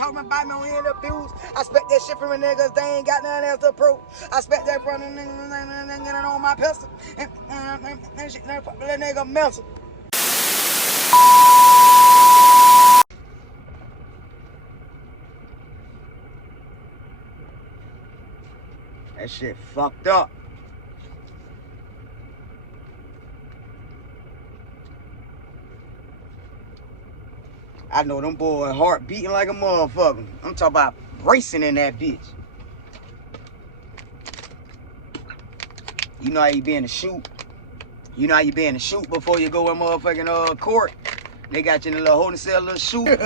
talking about me on the views. I expect that shit from the niggas, they ain't got nothing else to prove. I expect that from the niggas, get it on my pistol. And shit, fuck that nigga mental. That shit fucked up. I know them boys heart beating like a motherfucker. I'm talking about racing in that bitch. You know how you be in the shoot? You know how you be in the shoot before you go in motherfucking court? They got you in a little holding cell, little shoot.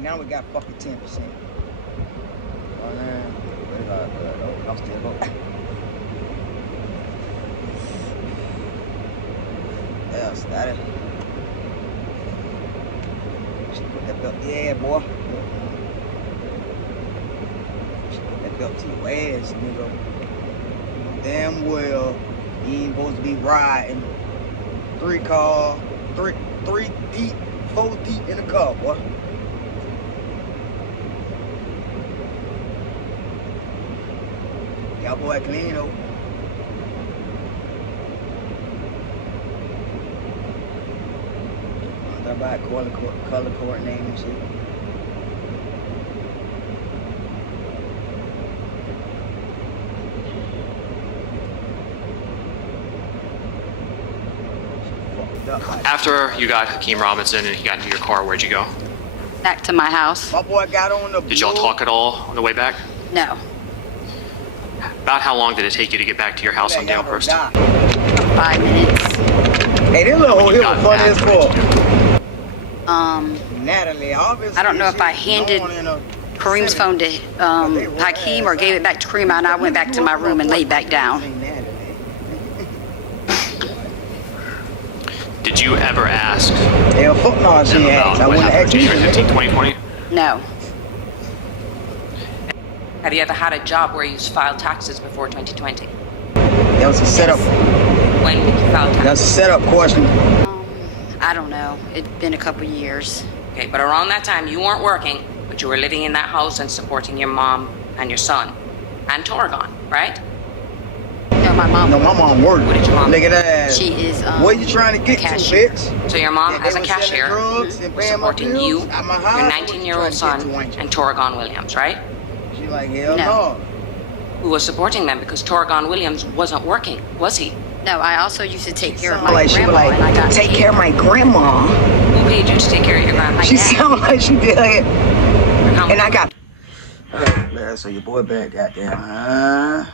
Now we got fucking 10%. Oh man, I'm still going. Yeah, started. Put that belt, yeah, boy. Put that belt to your ass, nigga. Damn well, you ain't supposed to be riding 3 deep, 4 deep in a car, boy. Y'all boy clean though. About color coordinating and shit. After you got Hakeem Robinson and he got into your car, where'd you go? Back to my house. My boy got on the Did y'all talk at all on the way back? No. About how long did it take you to get back to your house on Dale Post? 5 minutes. Hey, this little hole here was funny as fuck. Natalie, I don't know if I handed Kareem's phone to Hakeem or gave it back to Kareem, and I went back to my room and laid back down. Did you ever ask hell, fuck no, she about what happened January 15, 2020? No. Have you ever had a job where you filed taxes before 2020? That was a setup. When did you file taxes? That's a setup question. I don't know. It'd been a couple years. Okay, but around that time you weren't working, but you were living in that house and supporting your mom and your son and Torgon, right? No, my mom. No, my mom worked. What did your mom do? Look at that. She is what are you trying to get to, bitch? So your mom, as a cashier, was supporting you, your 19-year-old son, and Torgon Williams, right? She like, hell No. Who was supporting them because Torgon Williams wasn't working, was he? No, I also used to take care of my like grandma, like, and I got take care of my grandma. Who paid you to take care of your grandma? She sounded like she did it. And I got... Alright, man, so your boy back, goddamn, huh?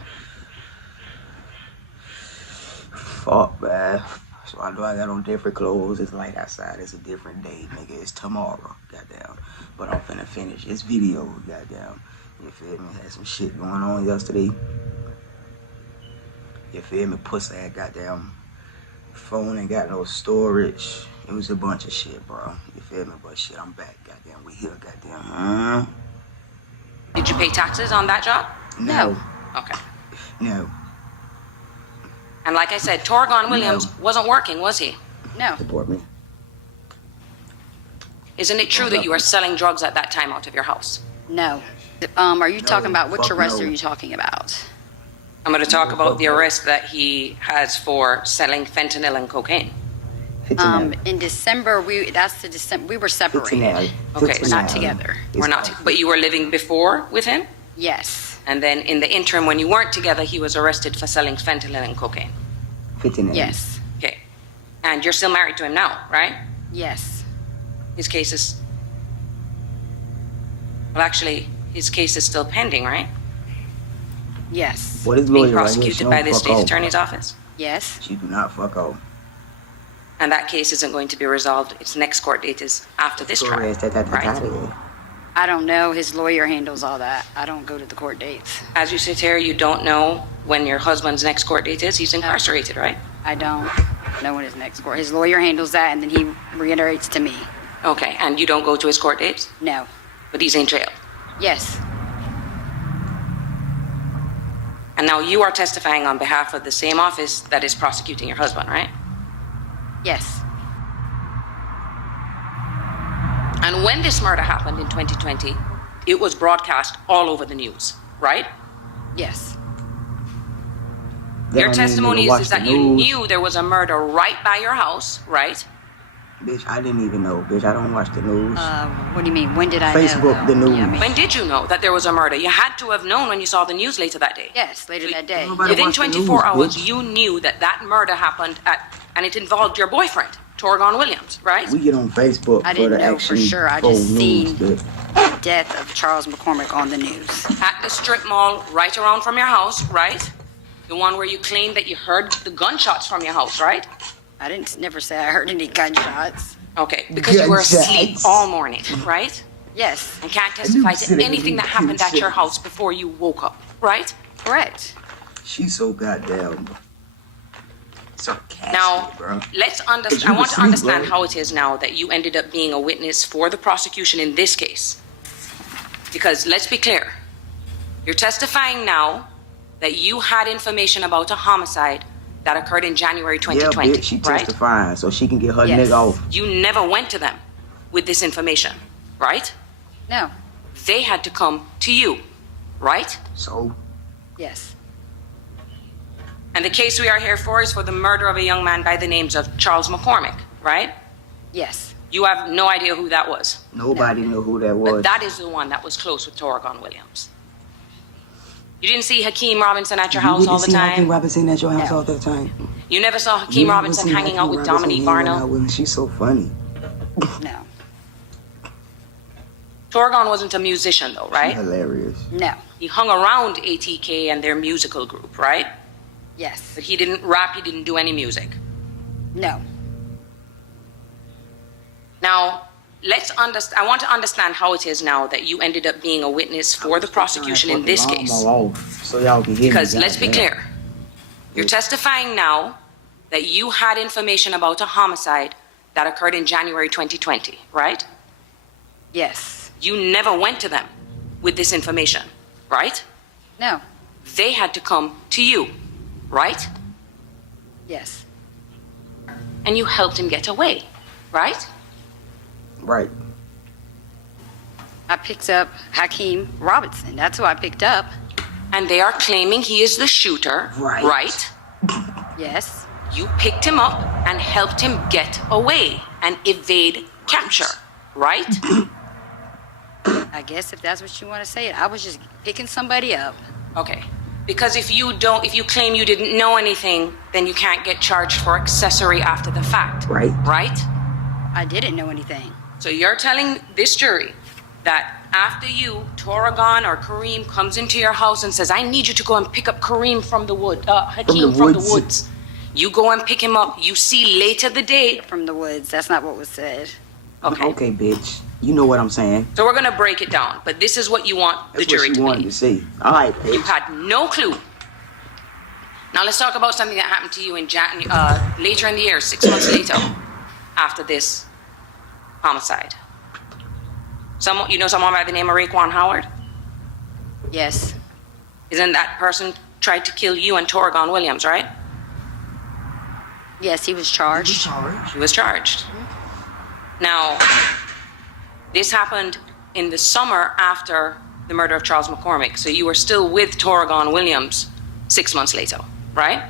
Fuck, man. So I know I got on different clothes. It's light outside. It's a different day, nigga. It's tomorrow, goddamn. But I'm finna finish this video, goddamn. You feel me? Had some shit going on yesterday. You feel me? Pussy had goddamn phone ain't got no storage. It was a bunch of shit, bro. You feel me? But shit, I'm back, goddamn. We here, goddamn. Huh? Did you pay taxes on that job? No. Okay. No. And like I said, Torgon Williams wasn't working, was he? No. Support me. Isn't it true that you were selling drugs at that time out of your house? No. Are you talking about which arrest no. are you talking about? I'm going to talk about the arrest that he has for selling fentanyl and cocaine. In December, we were separated. Okay, We're not together. We're not, but you were living before with him? Yes. And then in the interim, when you weren't together, he was arrested for selling fentanyl and cocaine. Yes. Okay. And you're still married to him now, right? Yes. His case is... Well, actually, his case is still pending, right? Yes. What is Being prosecuted by the state attorney's office? Yes. She do not fuck off. And that case isn't going to be resolved. Its next court date is after this trial, right? I don't know. His lawyer handles all that. I don't go to the court dates. As you sit here, you don't know when your husband's next court date is. He's incarcerated, right? I don't know when his next court. His lawyer handles that, and then he reiterates to me. Okay, and you don't go to his court dates? No. But he's in jail? Yes. And now you are testifying on behalf of the same office that is prosecuting your husband, right? Yes. And when this murder happened in 2020, it was broadcast all over the news, right? Yes. Your testimony is that you knew there was a murder right by your house, right? Bitch, I didn't even know. Bitch, I don't watch the news. What do you mean? When did I know? Facebook, the news. Yeah, I mean, When did you know that there was a murder? You had to have known when you saw the news later that day. yes, later that day. Nobody Within watch the 24 news, hours, bitch. you knew that that murder happened and it involved your boyfriend, Torgon Williams, right? We get on Facebook I for didn't the know action for sure. I for just news, seen bitch. the death of Charles McCormick on the news. At the strip mall right around from your house, right? The one where you claimed that you heard the gunshots from your house, right? I didn't never say I heard any gunshots. Okay, because you were asleep Gunshots. all morning, right? Yes, And can't testify to said it anything that happened at your house before you woke up, right? correct. She's so goddamn sarcastic, Now, bro. let's But understand. you I want was to asleep, understand bro. how it is now that you ended up being a witness for the prosecution in this case. Because let's be clear, you're testifying now that you had information about a homicide that occurred in January Yeah, 2020, bitch, she right? testifying so she can get her Yes. nigga off. You never went to them with this information, right? No. They had to come to you, right? So, Yes. And the case we are here for is for the murder of a young man by the names of Charles McCormick, right? Yes. You have no idea who that was. nobody knew who that But was. that is the one that was close with Torgon Williams. You didn't see Hakeem Robinson at your You house didn't all the see Hakeem time. Robinson at your house No. all the time. You never saw You Hakeem never Robinson seen hanging out Hakeem with Robinson Dominique hanging out Barno. with- She's so funny. No. Torgon wasn't a musician though, She's right? hilarious. No. He hung around ATK and their musical group, right? Yes. But he didn't rap, he didn't do any music. No. Now, I want to understand how it is now that you ended up being a witness for the prosecution in this case. So y'all can hear Because me, let's be goddamn. clear, you're testifying now that you had information about a homicide that occurred in January 2020, right? Yes. You never went to them with this information, right? No. They had to come to you, right? Yes. And you helped him get away, right? Right. I picked up Hakeem Robinson. That's who I picked up. And they are claiming he is the shooter, Right. right? Yes. You picked him up and helped him get away and evade capture, right? I guess if that's what you want to say, I was just picking somebody up. Okay. Because if you claim you didn't know anything, then you can't get charged for accessory after the fact. Right. Right? I didn't know anything. So you're telling this jury that after you, Torgon or Kareem comes into your house and says, I need you to go and pick up Kareem from the Hakeem from the woods. You go and pick him up. You see later the day. From the woods. That's not what was said. Okay. Okay, bitch. You know what I'm saying. So we're going to break it down. But this is what you want That's the jury what she to wanted believe. to see. All right, You bitch. had no clue. Now let's talk about something that happened to you in later in the year, 6 months later, after this homicide. You know someone by the name of Raekwon Howard? Yes. Isn't that person tried to kill you and Torgon Williams, right? Yes, he was charged. He was charged. Now, this happened in the summer after the murder of Charles McCormick, so you were still with Torgon Williams 6 months later, right?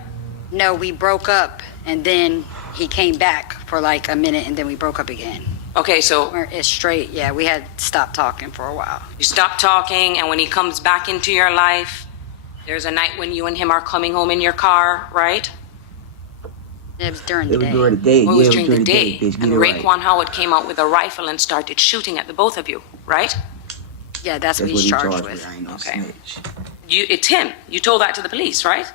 No, we broke up, and then he came back for like a minute, and then we broke up again. Okay, so It's straight. Yeah, we had stopped talking for a while. you stop talking, and when he comes back into your life, there's a night when you and him are coming home in your car, right? It was during It the was day. during the day. Well, it Yeah, was during the day, bitch. and Get it right. Raekwon Howard came out with a rifle and started shooting at the both of you, right? Yeah, that's what That's he's what he charged with. I ain't no Okay. snitch. It's him. You told that to the police, right?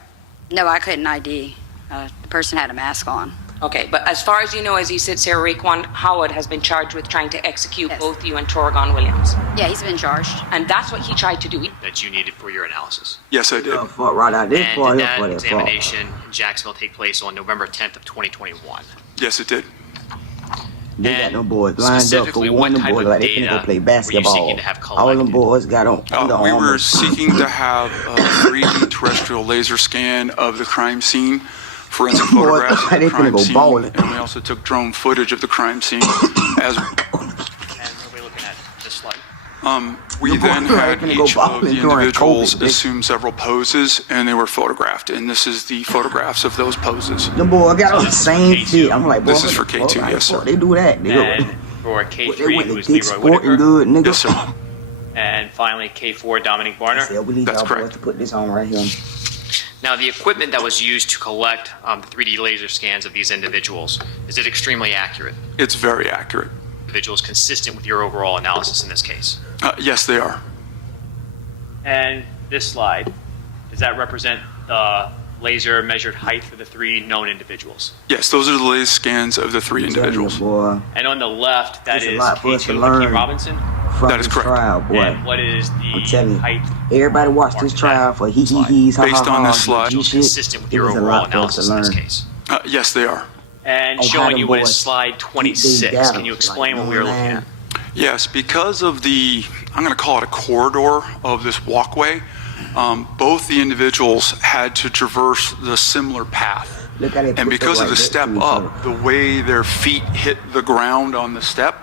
No, I couldn't ID. The person had a mask on. Okay, but as far as you know, as he sits here, Raekwon Howard has been charged with trying to execute Yes. both you and Torgon Williams. Yeah, he's been charged. And that's what he tried to do. That you needed for your analysis. Yes, I did. Yeah, fuck right out this And part did here that for that fuck. examination in Jacksonville take place on November 10th of 2021? Yes, it did. They got And them boys lined up for specifically, one what of them type boys of like they finna data go play were you basketball. seeking to have All them collected? boys got on Under We were Armour. seeking to have a 3D terrestrial laser scan of the crime scene, forensic photographs of they the finna crime go scene, bowling. and we also took drone footage of the crime scene as We Your boy then ain't had finna go each of bowling the during individuals COVID, bitch. assume several poses, and they were photographed. And this is the photographs of those poses. The boy got on the same K2. fit. I'm like, boy, This is what for the fuck? K2, How yes, the fuck sir. They do that, nigga. And for What, K3, they went it to was Dick's Leroy Sporting Whitaker. Good, nigga. Yes, sir. And finally, K4, Dominic I Barner. said, we need That's y'all boys correct. to put this on right here. Now, the equipment that was used to collect the 3D laser scans of these individuals, is it extremely accurate? It's very accurate. Individuals consistent with your overall analysis in this case? Yes, they are. And this slide, does that represent the laser measured height for the 3 known individuals? Yes, those are the latest scans of the 3 I'm telling you, individuals. boy, And on the left, that There's a is lot for us to K2 learn. Hakeem Robinson. from That is this correct. trial, boy. And what is I'm the telling you, height? everybody watch this trial for hee-hee-hees, Based on this slide, G shit. Consistent with It your was a overall lot for us to analysis in this learn. case. Yes, they are. And On how showing them you what is boys slide keep 26. these data, Can you explain like, what we were looking at? Yes, because of the, I'm going to call it a corridor of this walkway, both the individuals had to traverse the similar path. Look at it. And put because that of the right step next to each other. up, the way their feet hit the ground on the step,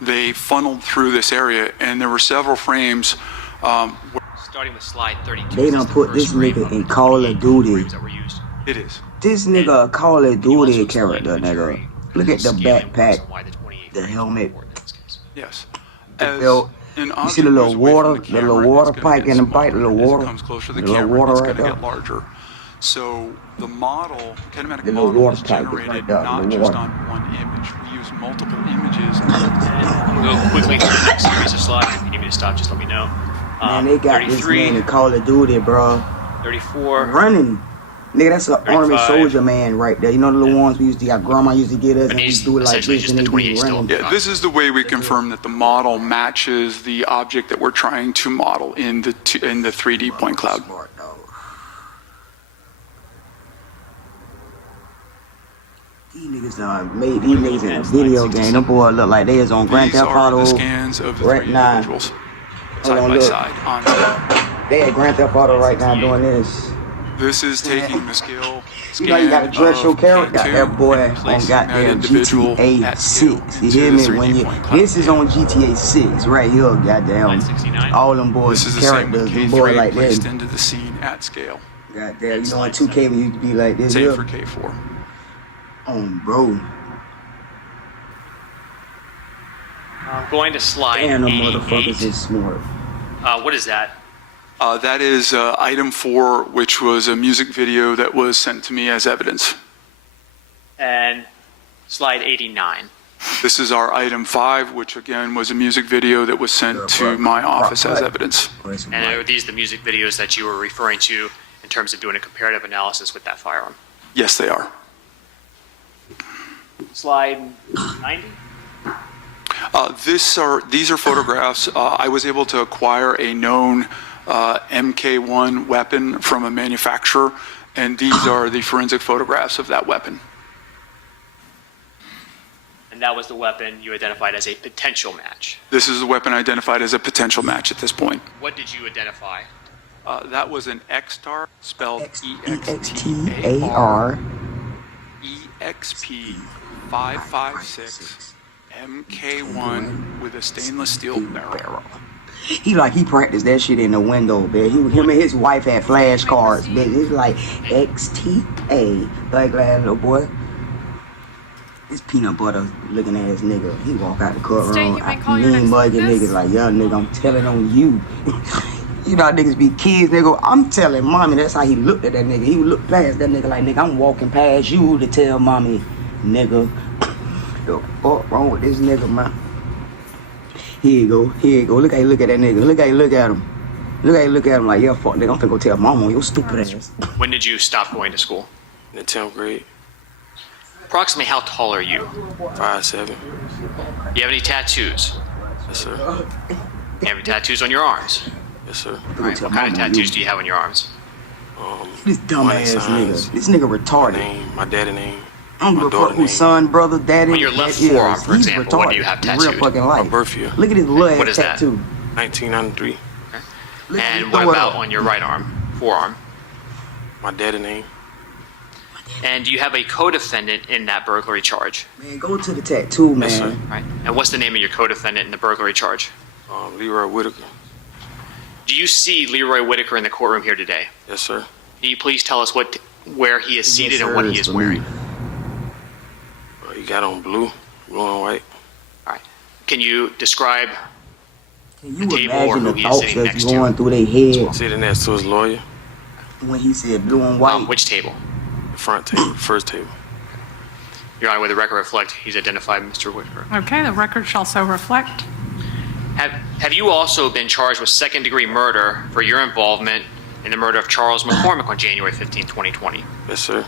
they funneled through this area, and there were several frames. Starting with slide 32. They done is the put first this frame nigga of in the Call of 28 Duty. frames that were used. It is. This nigga a Call of Can you also Duty explain character, to the jury nigga. Look at the scaling works backpack, and why the 28 the frames are helmet. important in this case? Yes. the As belt. an You object see the little moves away from water, the the little camera, water it's gonna pipe get in the bite, the smaller. little As water. it comes closer to the The little camera, water it's right going to there. get larger. So the model, kinematic The little model, water is pipe is generated right there, not the just water. on one image. We use multiple images. Go quickly through the next series of slides. If you need me to stop, just let me know. Man, they got this 33, man in Call of Duty, bro. 34, Running. Nigga, that's an army 35. soldier man right there. You know the little ones we used to, our grandma used to get us, and we these do it like essentially this, just and the they 28 be still. running. Yeah, this is the way we confirm that the model matches the object that we're trying to model in the 3D point cloud. Smart, dog. These niggas done made these niggas in a video game. Them boys look like they is on Grand These Theft are the Auto. scans of the right 3 now. individuals, Hold side on, by look. side. On They at Grand Theft Auto right now doing this. this is taking the scale You know you gotta dress your character. Got that boy on placing that goddamn individual GTA at scale 6. You into hear the me? 3D When you point cloud. this is on GTA 6 right here, goddamn. 69. All them boys This is the same characters, with them boys K3 like placed that. into the scene at scale. Goddamn, you know on 2K we used to be like this. Same Here. for K4. Bro. Going to slide Damn, them 88. motherfuckers is smart. What is that? That is item 4, which was a music video that was sent to me as evidence. And slide 89. This is our item 5, which again was a music video that was sent to my office as evidence. And are these the music videos that you were referring to in terms of doing a comparative analysis with that firearm? Yes, they are. Slide 90. These are photographs. I was able to acquire a known MK1 weapon from a manufacturer, and these are the forensic photographs of that weapon. And that was the weapon you identified as a potential match. This is a weapon identified as a potential match at this point. What did you identify? That was an X-Star, spelled EXTAR. EXP 556 MK1 with a stainless steel barrel. He practiced that shit in the window, man. Him and his wife had flashcards, bitch. It's like XTA. Like that little boy. This peanut butter looking ass nigga. He walk out the courtroom. Mean mugging niggas like, young nigga, I'm telling on you. You know how niggas be kids, nigga. I'm telling mommy. That's how he looked at that nigga. He would look past that nigga like, nigga, I'm walking past you to tell mommy, nigga. The fuck wrong with this nigga, man? Here you go. Here you go. Look how you look at that nigga. Look how you look at him. Look how you look at him like, yeah, fuck, nigga. I'm finna go tell mama on your stupid ass. When did you stop going to school? In the 10th grade, Approximately how tall are you? 5'7". Do you have any tattoos? Yes, sir. Do you have any tattoos on your arms? Yes, sir. All right, what kind of tattoos do you have on your arms? This dumb money ass signs, nigga. This nigga retarded. Name, my daddy name, I don't my give a daughter fuck whose name, son, brother, daddy. On your left that is. forearm, for He's example, what do retarded you have in real tattooed? fucking my life. birth year, Look at his little What ass is that? tattoo. 1993. Look at And his what throw it about up. on your right arm, forearm? My daddy name, And do you have a co-defendant in that burglary charge? Man, go to the tattoo, man. Yes, sir. Right. And what's the name of your co-defendant in the burglary charge? Leroy Whitaker. Do you see Leroy Whitaker in the courtroom here today? Yes, sir. Can you please tell us where he is seated Yes, and what sir, he it's is for me. wearing? He got on blue and white. All right. Can you describe Can you the table or imagine who the he is thoughts sitting that's next going to? through their head Sitting next to his lawyer. when he said blue and white? Which table? The front table, first table. Your Honor, with the record reflect, he's identified Mr. Whitaker. Okay, the record shall so reflect. Have you also been charged with second-degree murder for your involvement in the murder of Charles McCormick on January 15, 2020? Yes, sir.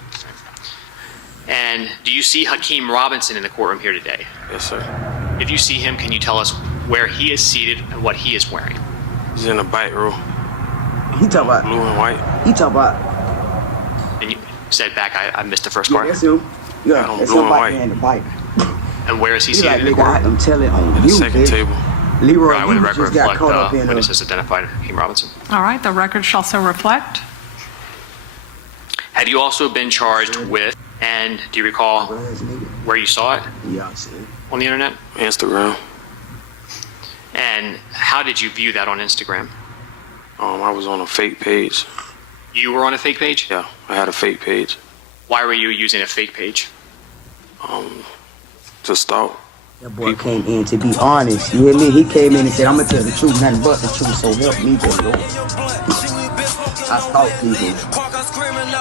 And do you see Hakeem Robinson in the courtroom here today? Yes, sir. If you see him, can you tell us where he is seated and what he is wearing? He's in the bike row, He talk about. blue and white. He talk about. And you said back, I missed the first Yeah, part. that's him. Yeah, on that's blue him and right white. there in the bike. And where is he He seated like, in the nigga, I had courtroom? them tell it on In you, the second bitch. table. Leroy, Your Honor, with the you record just got reflect, caught up in witness a. has identified Hakeem Robinson. All right, the record shall so reflect. Have you also been charged with, and do you recall where you saw it Yeah, I see. on the internet? Instagram. And how did you view that on Instagram? I was on a fake page. You were on a fake page? Yeah, I had a fake page. Why were you using a fake page? To stalk. That boy came in to be honest. You hear me? He came in and said, I'm gonna tell the truth, nothing but the truth, so help me, good Lord. I stalk people.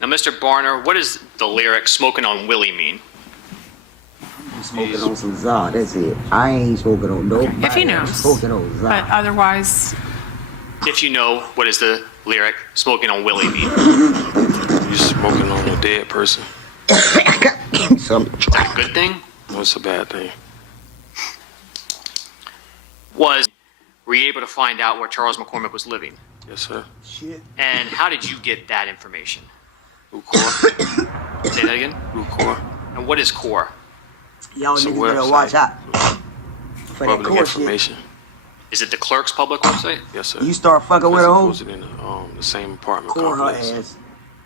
Now, Mr. Barner, what does the lyric "smoking on Willie" mean? I'm smoking on some Zah, that's it. I ain't smoking on nobody. If he I'm knows. smoking on But Zah. otherwise, If you know, what does the lyric "smoking on Willie" mean? You smoking on a dead person. Something. Is that a good thing? No, it's a bad thing. Were you able to find out where Charles McCormick was living? Yes, sir. Shit. And how did you get that information? Blue core. Say that again? Blue core. And what is CORE? Y'all It's a niggas better website. watch out. For that Public court shit. information. Is it the clerk's public website? Yes, sir. You start fucking with a hoe, Posted in the same apartment core her complex. ass.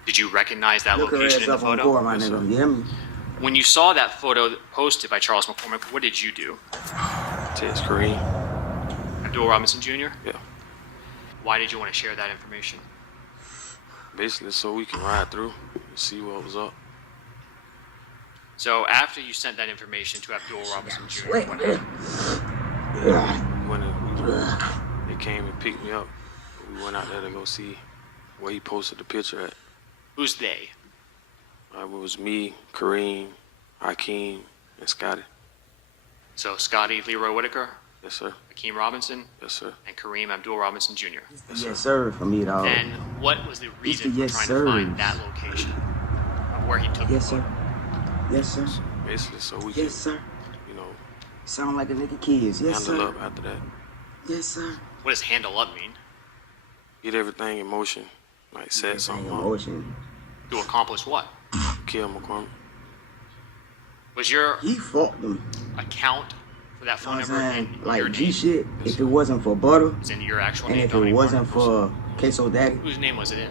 Did you recognize that Look her location ass in the up on photo? core, my Yes, nigga. sir. You hear me? When you saw that photo posted by Charles McCormick, what did you do? Text Kareem. Abdul Robinson Jr.? Yeah. Why did you want to share that information? Basically, so we can ride through and see what was up. So after you sent that information to Abdul Robinson Jr., Wait, what man. When they came and picked me up, we went out there to go see where he posted the picture at. who's they? It was me, Kareem, Hakeem, and Scotty. So Scotty Leroy Whitaker, Yes, sir. Hakeem Robinson, Yes, sir. and Kareem Abdul Robinson Jr. Yes, sir, for me, dog. And what was the reason for yes, trying sir. to find that location of where he took Yes, the sir. photo? Yes, sir. Basically, so we Yes, sir. can, Sound like a nigga kids. Yes, handle sir. up after that. Yes, sir. What does handle up mean? Get everything in motion, like set something up, Emotion. To accomplish what? kill McCormick. Was your He fucked them. account for that You know phone what I'm number saying? in Like your G name? shit. If it wasn't for Butta, Was in your actual and name? if Dominic it wasn't Barner? for Ksoo Daddy, Whose name was it in? It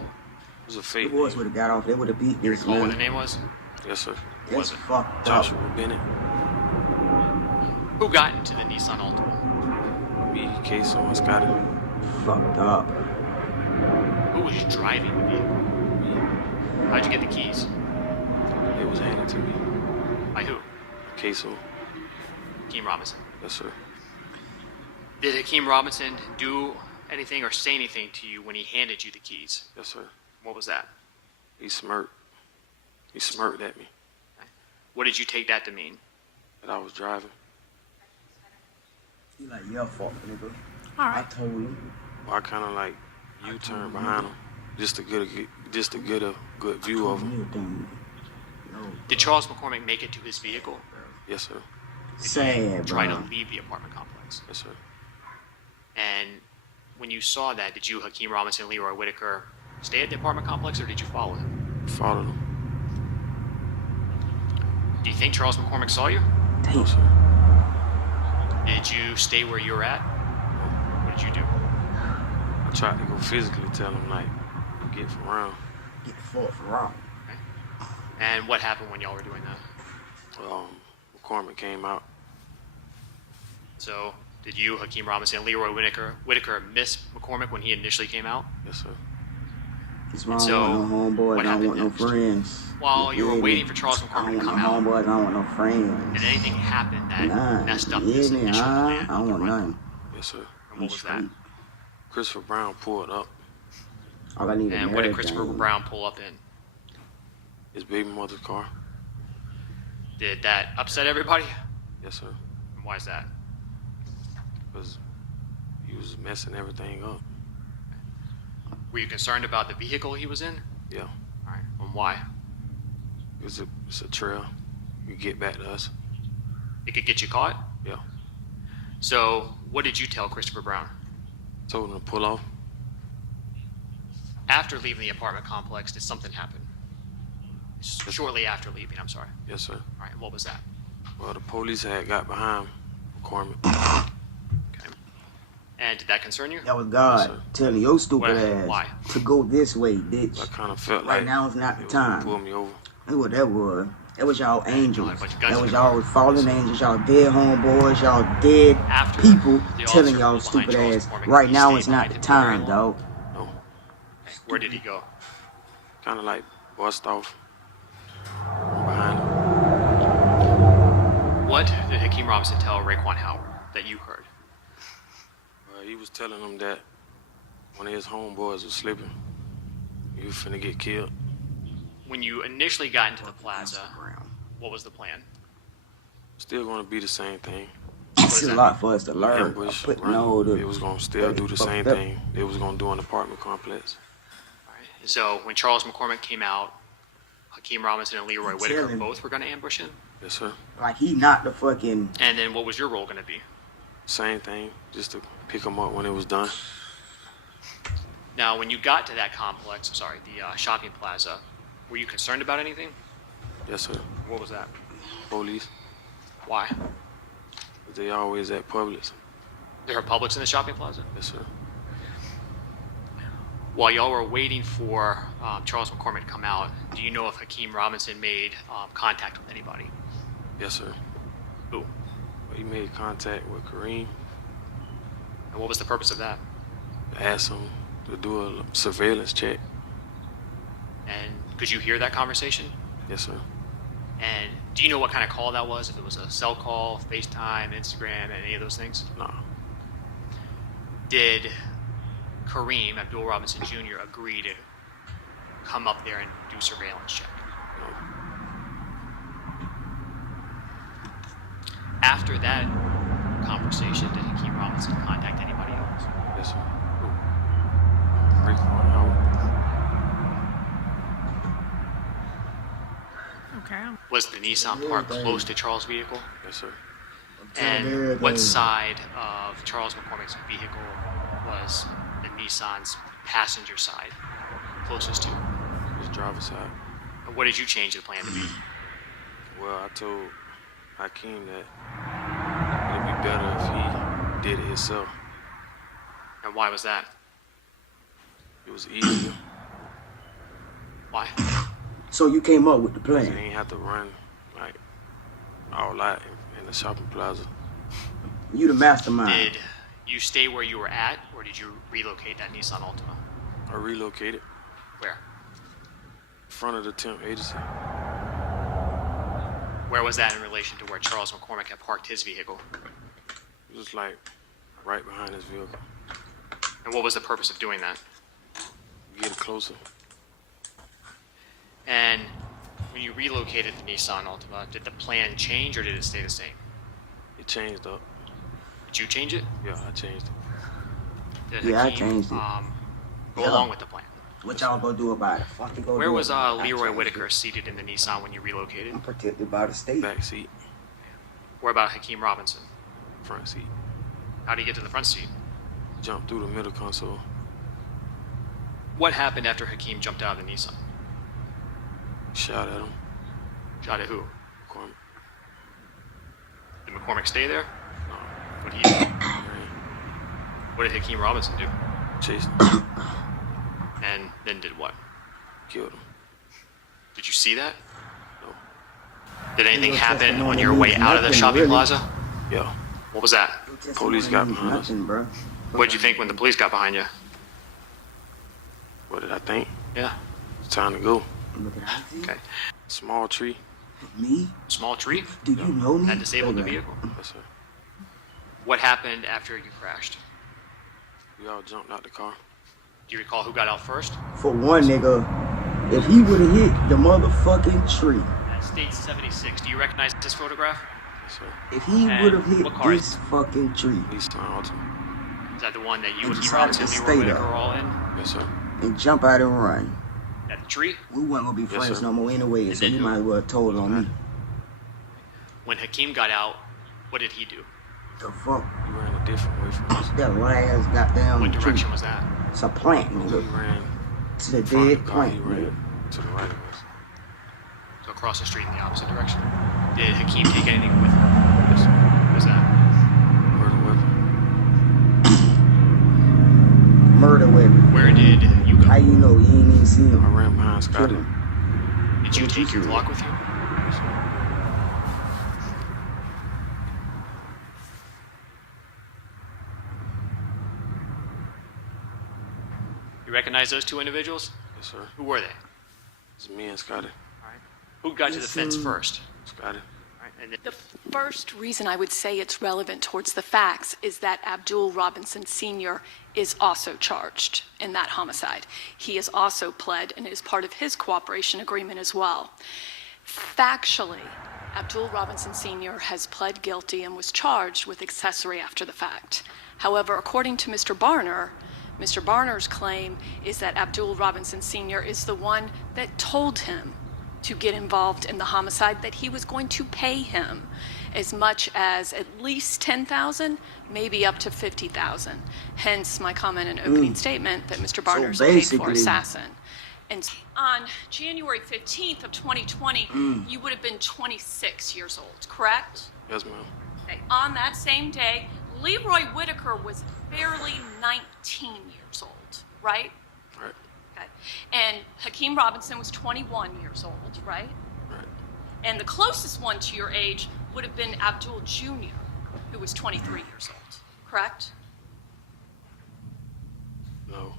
was a the fake boys name. would have got off. They would have beat You this recall what the man. name was? Yes, sir. That's was it? fucked up. Joshua Bennett. Who got into the Nissan Altima? Me, Ksoo, and Scotty. Fucked up. Who was driving the vehicle? How'd you get the keys? It was handed to me. By who? Ksoo. Hakeem Robinson. Yes, sir. Did Hakeem Robinson do anything or say anything to you when he handed you the keys? Yes, sir. What was that? He smirked. He smirked at me What did you take that to mean? that I was driving. He like, yeah, fuck, nigga. all I right. told him. I kind of like U-turned behind him just to get a good view of him. No. Did Charles McCormick make it to his vehicle? Yes, sir. Sad, Try bro. to leave the apartment complex. Yes, sir. And when you saw that, did you, Hakeem Robinson, Leroy Whitaker, stay at the apartment complex or did you follow him? Followed him. Do you think Charles McCormick saw you? No, sir. Did you stay where you were at? What did you do? I tried to go physically tell him, like, get from around. Get the fuck wrong. And what happened when y'all were doing that? McCormick came out. So, did you, Hakeem Robinson, and Leroy Whitaker miss McCormick when he initially came out? Yes, sir. That's why I So, don't want no homeboys. what I don't want happened no next? friends. While you were feel me? waiting for Charles I McCormick to don't come want no out, homeboys. I don't want no friends. did anything happen that Nah, messed up you this hear me? initial plan? I of don't the want run? nothing. Yes, sir. And what was that? Christopher Brown pulled up. All I need is And what did marriage, Christopher man. Brown pull up in? His baby mother's car. Did that upset everybody? Yes, sir. And why is that? Because he was messing everything up. Were you concerned about the vehicle he was in? Yeah. All right. And why? It's a trail. You get back to us. It could get you caught? Yeah. So, what did you tell Christopher Brown? Told him to pull off. After leaving the apartment complex, did something happen? Shortly after leaving, I'm sorry. Yes, sir. All right, and what was that? Well, the police had got behind McCormick. Okay. And did that concern you? That was God Yes, sir. telling your stupid What- ass why? to go this way, bitch. I kind of felt Right like now is not the it was gonna time. pull me over. That's what that was. That was y'all angels. Like a bunch of guns That in was the y'all fallen angels, y'all dead homeboys, y'all dead After people the telling officer y'all was behind stupid Charles ass. McCormick, Right he now stayed is not behind the him for very time, long? dog. No. Okay. Where did he go? Kind of like bust off from behind him. What did Hakeem Robinson tell Raekwon Howard that you heard? He was telling him that one of his homeboys was slipping. He was finna get killed. When you initially got into the plaza, what was the plan? Still gonna be the same thing. It's a lot for us to learn. Ambush, But run. no, It was gonna still do the same fucked up. thing they was gonna do in the apartment complex. All right. And so when Charles McCormick came out, Hakeem Robinson and Leroy Whitaker telling- both were going to ambush him? Yes, sir. Like he not the fucking. And then what was your role going to be? Same thing, just to pick him up when it was done. Now, when you got to that complex, the shopping plaza, were you concerned about anything? Yes, sir. What was that? Police, Why? they always at Publix. There were Publix in the shopping plaza? Yes, sir. While y'all were waiting for Charles McCormick to come out, do you know if Hakeem Robinson made contact with anybody? Yes, sir. Who? He made contact with Kareem, And what was the purpose of that? asked him to do a surveillance check. And could you hear that conversation? Yes, sir. And do you know what kind of call that was? If it was a cell call, FaceTime, Instagram, any of those things? Nah. Did Kareem Abdul Robinson Jr. agree to come up there and do surveillance check? No. After that conversation, did Hakeem Robinson contact anybody else? Yes, sir. Raekwon Howard. Okay. Was the Nissan parked close to Charles' vehicle? Yes, sir. And what side of Charles McCormick's vehicle was the Nissan's passenger side closest to? His driver's side. And what did you change the plan to be? Well, I told Hakeem that it'd be better if he did it himself. And why was that? It was easier. Why? So you came up with the He plan. ain't have to run like all out in the shopping plaza. You the mastermind. Did you stay where you were at, or did you relocate that Nissan Altima? I relocated Where? in front of the temp agency. Where was that in relation to where Charles McCormick had parked his vehicle? It was like right behind his vehicle. And what was the purpose of doing that? Get it closer. And when you relocated the Nissan Altima, did the plan change or did it stay the same? It changed up. Did you change it? Yeah, I changed it. Did Yeah, I Hakeem, changed it. Go Yeah. along with the plan? What y'all gonna do about it? Fuck it, go Where do was about it. I Leroy changed Whitaker it. seated in the Nissan when you relocated? I'm protected by the state. Back seat, Where about Hakeem Robinson? front seat. How did he get to the front seat? Jumped through the middle console. What happened after Hakeem jumped out of the Nissan? Shot at him. Shot at who? McCormick. Did McCormick stay there? No, What did he do? ran. What did Hakeem Robinson do? Chased him. And then did what? Killed him. Did you see that? No. Did anything happen on your way out of the shopping plaza? Yeah. What was that? Police got behind us. Nothing, bro. What did you think when the police got behind you? What did I think? Yeah. It's time to go. Look at that. Okay. Small tree. Me? Small tree Do you know me? that disabled the vehicle. Yes, sir. What happened after you crashed? We all jumped out the car. Do you recall who got out first? For one, nigga, if he would have hit the motherfucking tree, At State 76. Do you recognize this photograph? Yes, sir. if he And would have hit what car is this fucking tree Police Alton. Is that the one that you And and decided Robinson, to you stay were Whitaker there. were all in? Yes, sir. and jump out and run, At the tree? we wasn't gonna be friends sir. no more anyway, And so then you who? might as well told on me. When Hakeem got out, what did he do? The fuck? He ran a different way from us. That last goddamn What tree. direction was that? It's a plant, We nigga. ran To the in front of dead the car. He plant, ran nigga. to the right of us. So across the street in the opposite direction. Did Hakeem take anything with him? Yes, sir. What was that? Murder weapon. Murder weapon. Where did you How go? you know? You ain't even seen I him. ran behind Kill Scotty. him. Did you take your Glock with you? Yes, sir. You recognize those two individuals? Yes, sir. Who were they? It's me and Scotty. Who got to the fence first? Scotty. And then, The first reason I would say it's relevant towards the facts is that Abdul Robinson Sr. is also charged in that homicide. He is also pled and is part of his cooperation agreement as well. Factually, Abdul Robinson Sr. has pled guilty and was charged with accessory after the fact. However, according to Mr. Barner's claim is that Abdul Robinson Sr. is the one that told him to get involved in the homicide, that he was going to pay him as much as at least $10,000, maybe up to $50,000. Hence my comment and opening statement that Mr. Barner's paid for basically- assassin. And on January 15th of 2020, you would have been 26 years old, correct? Yes, ma'am. Okay. On that same day, Leroy Whitaker was barely 19 years old, right? Right. Okay. And Hakeem Robinson was 21 years old, right? Right. And the closest one to your age would have been Abdul Jr., who was 23 years old, correct? No.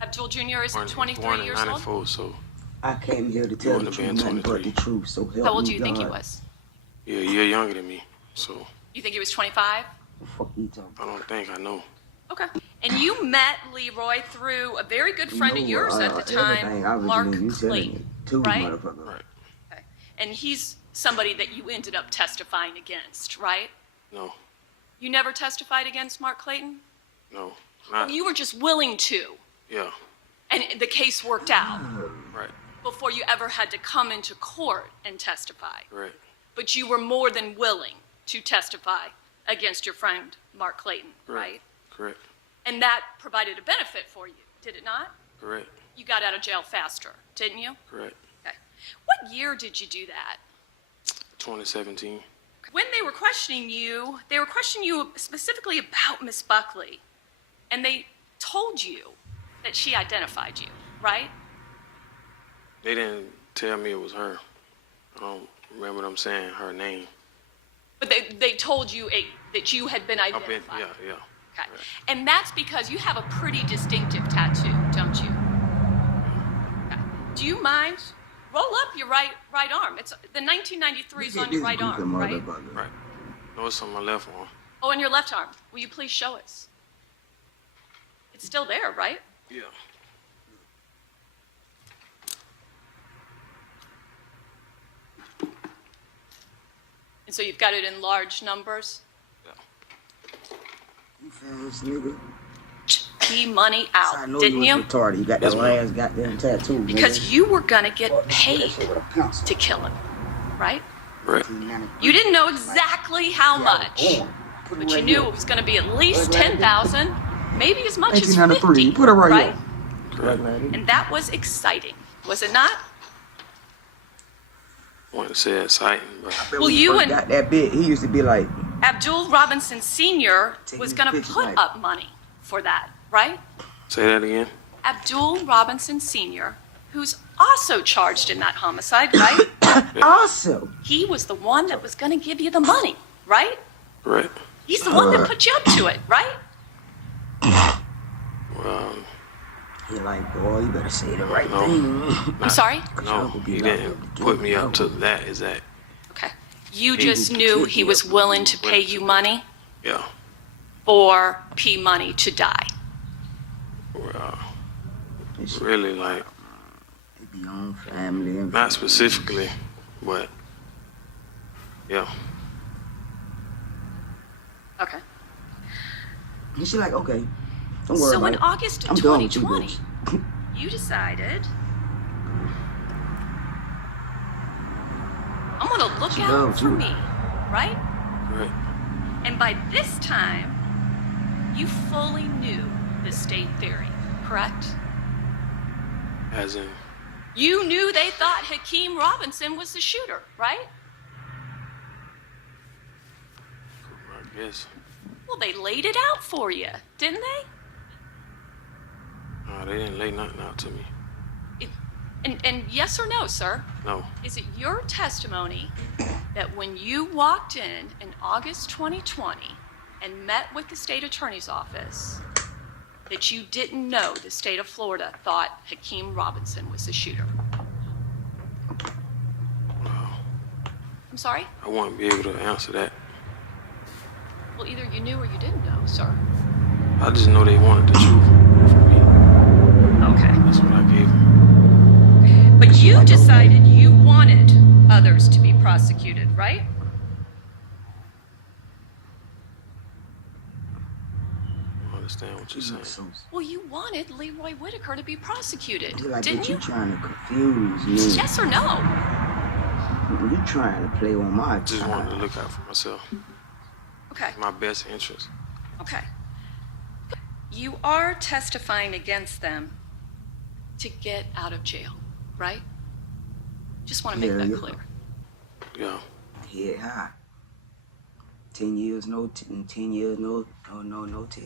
Abdul Jr. is Born 23 in years old? 94, so I came here to tell the wouldn't have truth, been nothing but 23. the truth. So help How old me do you think he God. was? yeah, a year younger than me. So You think he was 25? The fuck you talking I don't think I know. Okay. And you met Leroy through a very good friend of yours at the everything time, I was Mark doing, you telling Clayton, me. Two right? motherfuckers. Right. Okay. And he's somebody that you ended up testifying against, right? No. You never testified against Mark Clayton? No. Not. You were just willing to, Yeah. and the case worked out Right. before you ever had to come into court and testify. Right. But you were more than willing to testify against your friend Mark Clayton, right? Correct. And that provided a benefit for you, did it not? Correct. You got out of jail faster, didn't you? Correct. Okay. What year did you do that? 2017. When they were questioning you specifically about Miss Buckley, and they told you that she identified you, right? They didn't tell me it was her. I don't remember them saying her name. But they told you that you had been Up in, identified. yeah. Okay. Right. And that's because you have a pretty distinctive tattoo, don't you? Okay. Do you mind? Roll up your right arm. It's the 1993 is on your right arm, right? Right. No, it's on my left arm. Oh, and your left arm. Will you please show us? It's still there, right? Yeah. And so you've got it in large numbers. You fast, nigga. Key money I out, know didn't you you? was retarded. You got that last goddamn tattoo, nigga. Because you were gonna get paid That shit with a pencil. to kill him, right? Right. You didn't know exactly how much, Put it but you right knew here. it was gonna be at least 10,000, maybe as much as 1993. 50, Put it right right? here. Correct. And that was exciting, was it not? I want to say exciting, but But Well, when he you first and- got that bit, he used to be like, Abdul Robinson Sr. Take was his gonna picture, put right. up money for that, right? say that again. Abdul Robinson Sr., who's also charged in that homicide, right? Also, He was the one that was going to give you the money, right? Right. He's the one that put you up to it, right? Well, he like, boy, you better say the right No. thing. I'm sorry? no, he didn't put me up to that. Is that? Okay. You just knew he was willing to pay you money Yeah. for P Money to die. Well, really, like, Be on family and not specifically, but yeah. Okay. and she like, okay, don't worry So about in it. August of I'm done with you 2020, bitch. you decided, I'm going to look She out loved for you. me, right? Right. And by this time, you fully knew the state theory, correct? As in, You knew they thought Hakeem Robinson was the shooter, right? I guess. Well, they laid it out for you, didn't they? They didn't lay nothing out to me. And yes or no, sir? No. Is it your testimony that when you walked in August 2020 and met with the state attorney's office, that you didn't know the state of Florida thought Hakeem Robinson was the shooter? I'm sorry? I won't be able to answer that. Well, either you knew or you didn't know, sir. I just know they wanted the truth from me. Okay. That's what I gave them. But you decided you wanted others to be prosecuted, right? I don't understand what you're saying. So, Well, you wanted Leroy Whitaker to be prosecuted, you like, didn't bitch, you? you trying to confuse me. Yes or no? You trying to play on my I just wanted to time. look out for myself. Okay. My best interest. Okay. You are testifying against them to get out of jail, right? Just want to make Yeah, that yeah. clear. Yeah. Head high. 10 years, no 10 years, no tell.